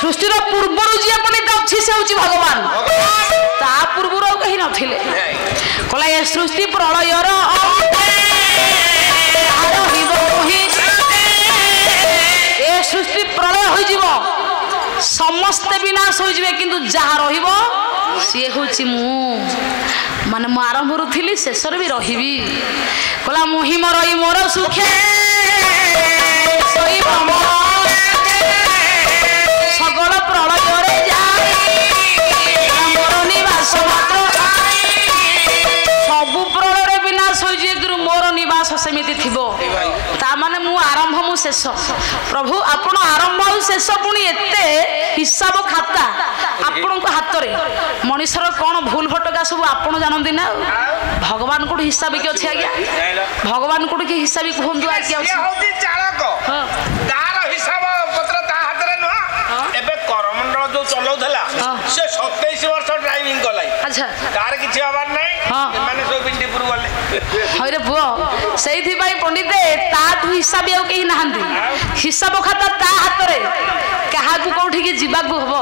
सृष्टि पूर्वर जी पण्डित अच्छी से हूँ भगवान ता पूर्वर कहीं नथिले कहला ये सृष्टि प्रलयर ए सृष्टि प्रलय हो समस्ते विनाश हो किंतु जहाँ रहिबो सी हूँ मु माने मु आरंभ थी शेष भी रही कहला मुहि मरई मोर सुखे सगल प्रलय मोर निवास मात्र सबु प्रलय विनाश हो मोर निवास सेमती थी ताने मु आरंभ मु शेष प्रभु आपण आरंभ और शेष पुणी एते हिसाब खाता आपण हाथ में मनीषर कौन भूल भटका सब आपड़ जानती ना भगवान को हिसाब किए अच्छे आज्ञा भगवान को हिसाब कहतु आज्ञा चलाउला से 27 वर्ष ड्राइविंग कला अच्छा तार किछि हबार नै माने सब बिंडीपुर गले हरे पुओ सेहि भाई पंडित ताठू हिसाब आउ केही नाहंती हिसाब खाता ता हाथ रे कहा को कोठी के जीवा को हबो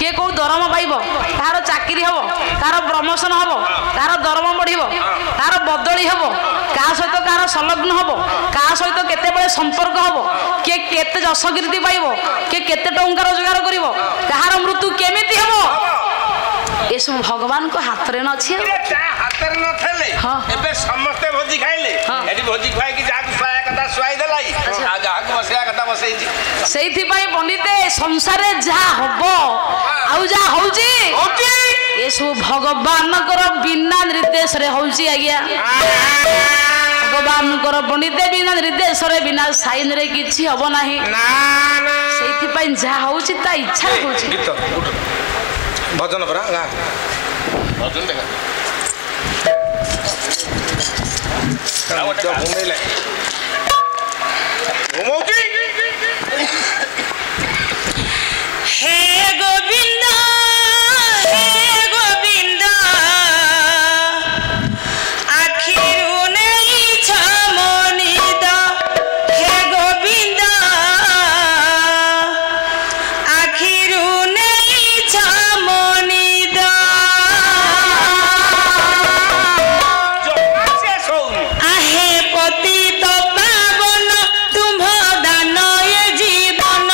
के को दरमा पाइबो तार चाकरी हबो तार प्रमोशन हबो तार दरमा बढ़िबो तार बदली हबो का सहित कार संलग्न हबो का सहित केते बेले संपर्क हबो के केते जसकीर्ति पाइबो के केते टंका रोजगार करिवो कहार मृत्यु केमिति हबो ए सब भगवान को हाथ रे न अछि हाथ रे न थले एबे समस्त भोजी खाइले एडी भोजी खाइ कि जाक स्वाया कथा स्वाई देलाई आ जाक बसया कथा बसै छी सेहि पई पंडित संसार जा हबो आउ जा होउची ए सब भगवान कर बिना निर्देश रे होउची आज्ञा भगवान कर पंडित बिना निर्देश रे बिना साइन रे किछि हबो नाही ना ना सेहि पई जा होउची ता इच्छा होउची भजन परा भजन देखा घुमेले घुमौची हे गोविंद आखिरु नहीं छमनिद हे गोविंद आखिरु नहीं छमनिद आहे पतित पावन तुम्भ दान ये जीवन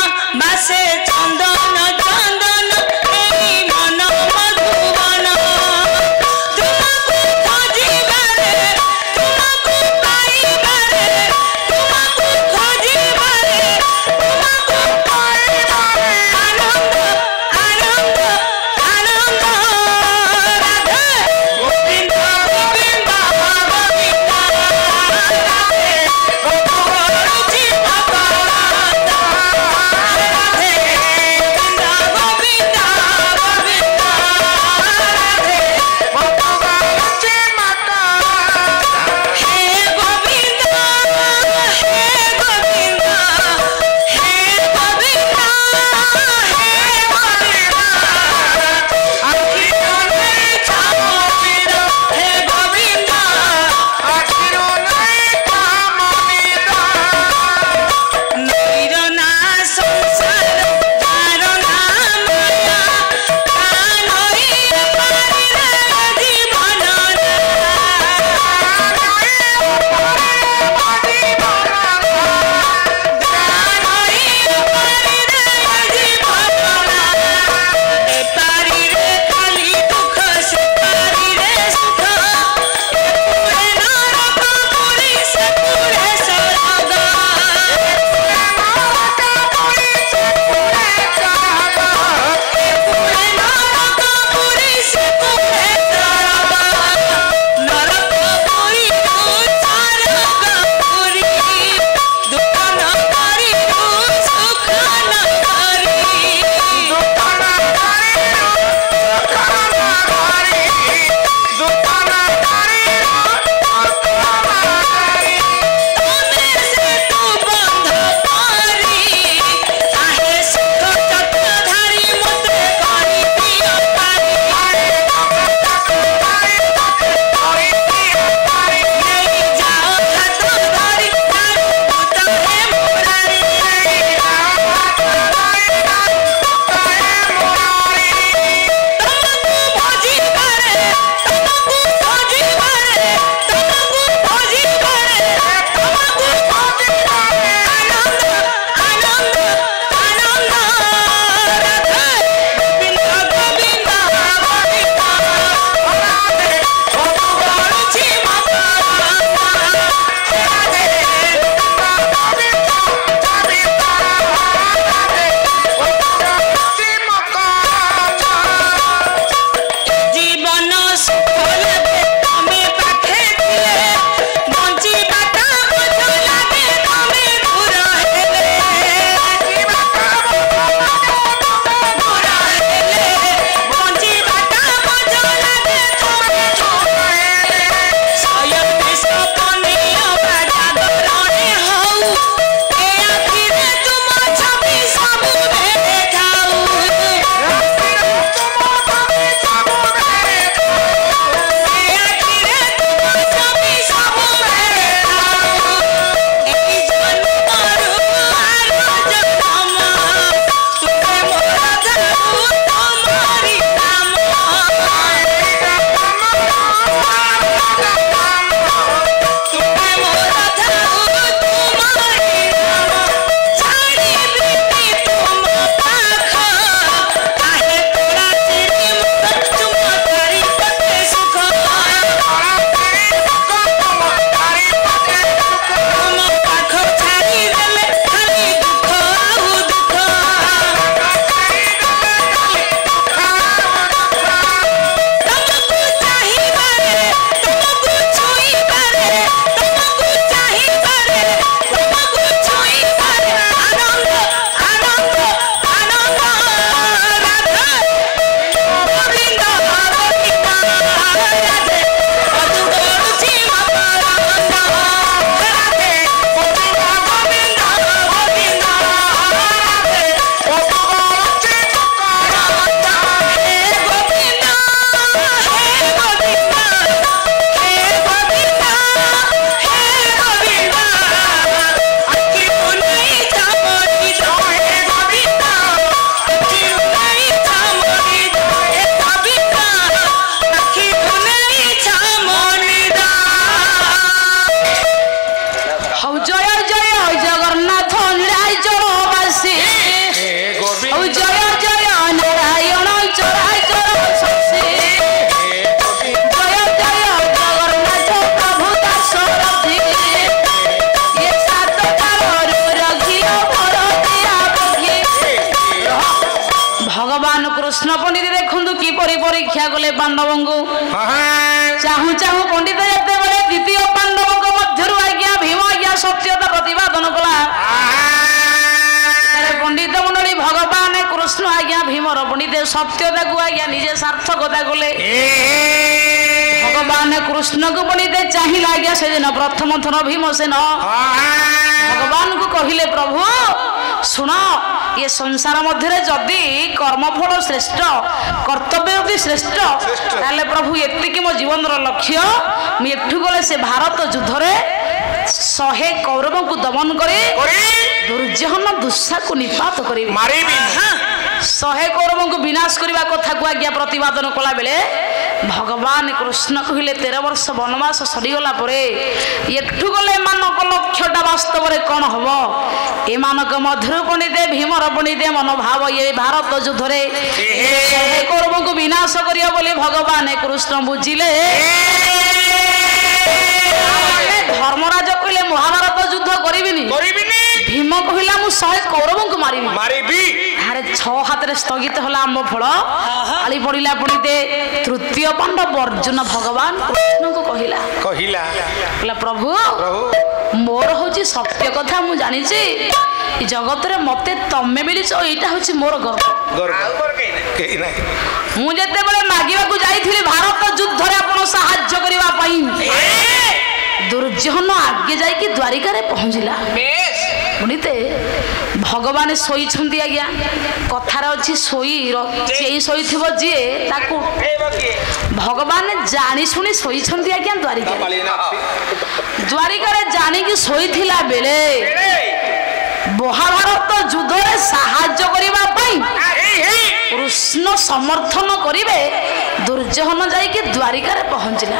भगवान कृष्ण पंडित देखु किपरि परीक्षा कले पांडवों को चाहू चाहू पंडित जिते बड़े द्वितीय पांडवों मध्य आज्ञा भीम आज्ञा सत्यता प्रतिपादन कला पंडित मंडली भगवान कृष्ण आज्ञा भीमर पंडित सत्यता को आज्ञा निजे सार्थकता कले भगवान कृष्ण को पंडित चाहिए आज्ञा से दिन प्रथम थर भीमसेन भगवान को कहले प्रभु शुण ये संसार मध्य जदि कर्मफल श्रेष्ठ कर्तव्य श्रेष्ठ ताले प्रभु एतिकी मो जीवन लक्ष्य मुठू गले से भारत युद्ध 100 कौरव को दमन करे दुर्योधन दुस्सा को निपात करी 100 कौरव को विनाश करने कथा को आज्ञा प्रतिपादन कला बेले भगवान कृष्ण कहले 13 वर्ष वनवास सरीगला एठू गले मानक लक्ष्यटा वास्तव में कौन हम एमानक मधुर पंडित भीमर पंडित मनोभाव ये भारत युद्ध 100 कौरव को विनाश करिया बोली भगवान कृष्ण बुझिले धर्मराज कहले महाभारत युद्ध करिबिनी भीम कहला मु 100 कौरव को मारिबी अरे 6 हाथ रे स्थगित होला आम फल आली पड़िला पड़िते तृतीय पांडव अर्जुन भगवान कृष्ण को कहला प्रभु मोर होची सत्य कथा मु जानि छी जगत रे मते तमे मिलिछ एटा होची मोर गर्व मु जते बळे मागिबा को जाईथिली भारत युद्ध रे आपण सहाय्य करिवा पई दुर्योधन आगे जाई कि द्वारिका रे पहुंचिला बुनिते भगवान सोई छंती आज्ञा कथार अछि सोई सोईथिबो जे ताकू भगवान जानी सुनी सोई छंती आज्ञा द्वारिका रे जानी कि सोईथिला बेले महाभारत युद्ध रे सहाय्य करिवा पई कृष्ण समर्थन करिवे दुर्योधन जाई कि द्वारिका रे पहुंचिला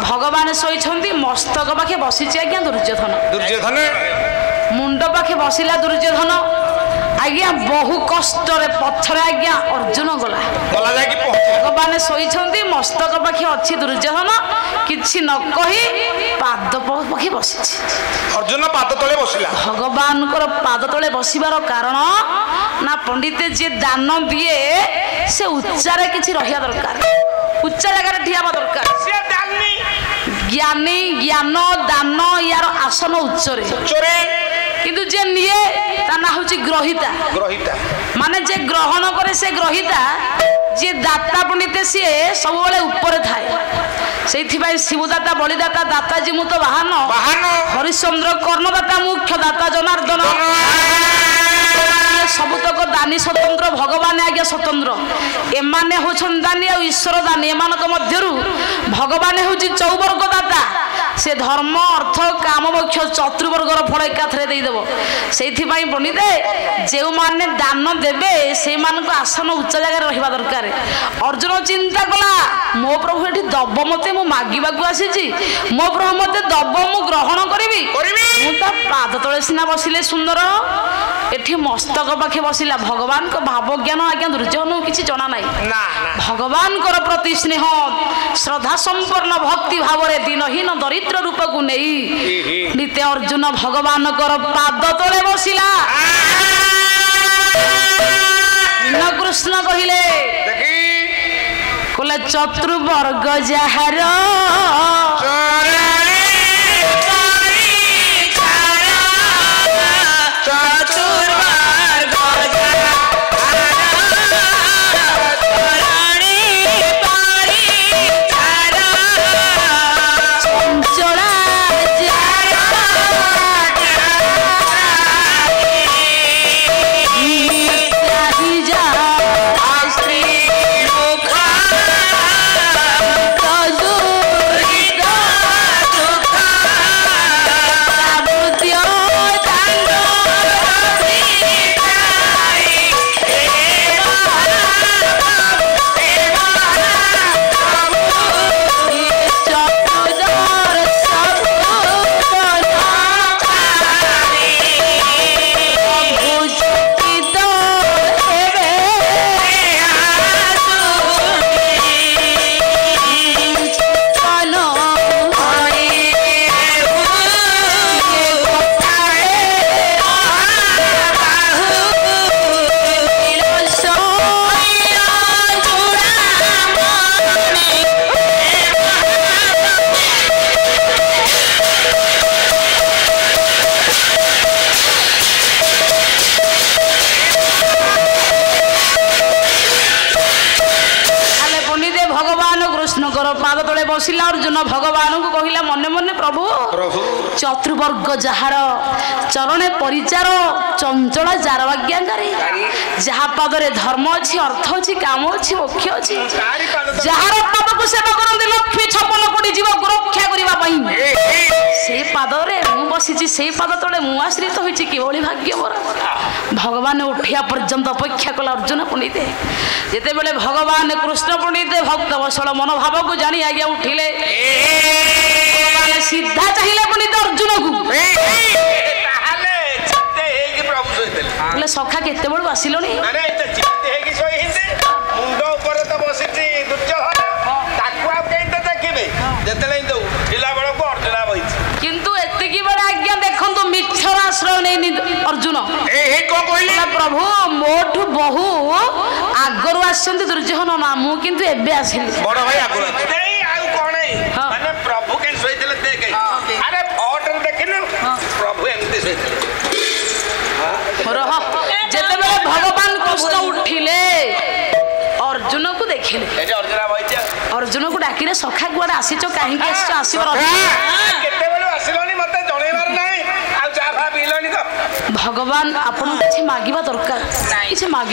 भगवान सोई छंती मस्तक पाखे बसिछि आज्ञा दुर्योधन मुंड पाखे बसिला दुर्योधन आज्ञा बहु कष्ट रे पथर आज्ञा अर्जुन गला जाय कि भगवान सोई छंती मस्तक पाखे अछि दुर्योधन किछि न कहि पाद पाखे बसिछि अर्जुन पाद तळे बसिला भगवान को पाद तळे बसिबार कारण ना पंडित जे दान दिए से उच्चारे किछि रहिया दरकार उच्चा जगह रे ठियाबा दरकार से ज्ञानी ज्ञान दान यार आसन उच्चरे किंतु जे निये ता ना होची ग्रहिता माने जे ग्रहण करे से ग्रहिता जे दाता पंडित सी सब बेले ऊपर थाए सेथि भाई शिवदाता बलिदाता दाताजी मु तो बाहन हरिश्चंद्र कर्णदाता मुख्य दाता जनार्दन सबुतक दानी स्वतंत्र भगवान आज्ञा स्वतंत्र एमाने होछन दानी आ ईश्वर दानी एमानक मध्यरु भगवान होची चौवर्ग दाता से धर्म अर्थ काम मोक्ष चतुर्वर्गर फल एकाथरे देई देबो सेथि पई पंडित जेउ माने दान देबे से मान को आसन उच्च जगह रहिबा दरकार अर्जुन चिंता कला मो प्रभु एठी दब मते मु मागिबा को आसीची मो प्रभु मते दब मु ग्रहण करिवि मु ता पाद तळे सिना बसिले सुंदर एठी मस्तक पाखे बसिला भगवान को भाव ज्ञान आज्ञा दुर्योधन किछि जणा नाही भगवान को प्रति स्नेह श्रद्धा संपन्न भक्ति भाव रे दिनहीन दरिद्र रूप को नहीं नित्य अर्जुन भगवान को पाद तळे बसिला न कृष्ण कहिले कोले चतुर्वर्ग जहार तले बसिला अर्जुन भगवान को कहला मने मने प्रभु चतुर्वर्ग जहार चरणे परिचार चंचल जार आज्ञाकारी जहा पादरे धर्म अच्छी अर्थ अच्छी काम अच्छी मोक्ष अच्छी जार पाद को सेवा करते लक्ष्मी 56 कोटी जीव रक्षा करने से पादरे मु बसी से पाद तले मु आश्रित होती किभली भाग्य मोर भगवान उठिया पर्यंत अपेक्षा कला अर्जुन पंडित जिते बेले भगवान कृष्ण पंडित भक्त वसल मनोभाव को जानी आज्ञा उठिले भगवान सीधा चाहिए पंडित अर्जुन को बोले सखा केते बड़ आसिलोनी किंतु एतिकी बड़ा आज्ञा देखंतु मिथ्यार आश्रय नहीं अर्जुन प्रभु मोठू बहु आगरु आसंती दुर्योधन ना मु किंतु एबे आसिली बड़ भाई आगरु माने प्रभु के सोइतले देख अरे ऑर्डर देखिन प्रभु एमती सोइतले रह जेते बेले भगवान कृष्ण उठिले अर्जुन को देखिले एजे अर्जुन भाई अर्जुन को डाकिले सखा कुआडे आसीचो काहे के आसीबो केते बेले आसिलोनी मते जणेबार नाही आ जा भा बिलोनी तो भगवान आपण किछि मागिबा दरकार किछि मागि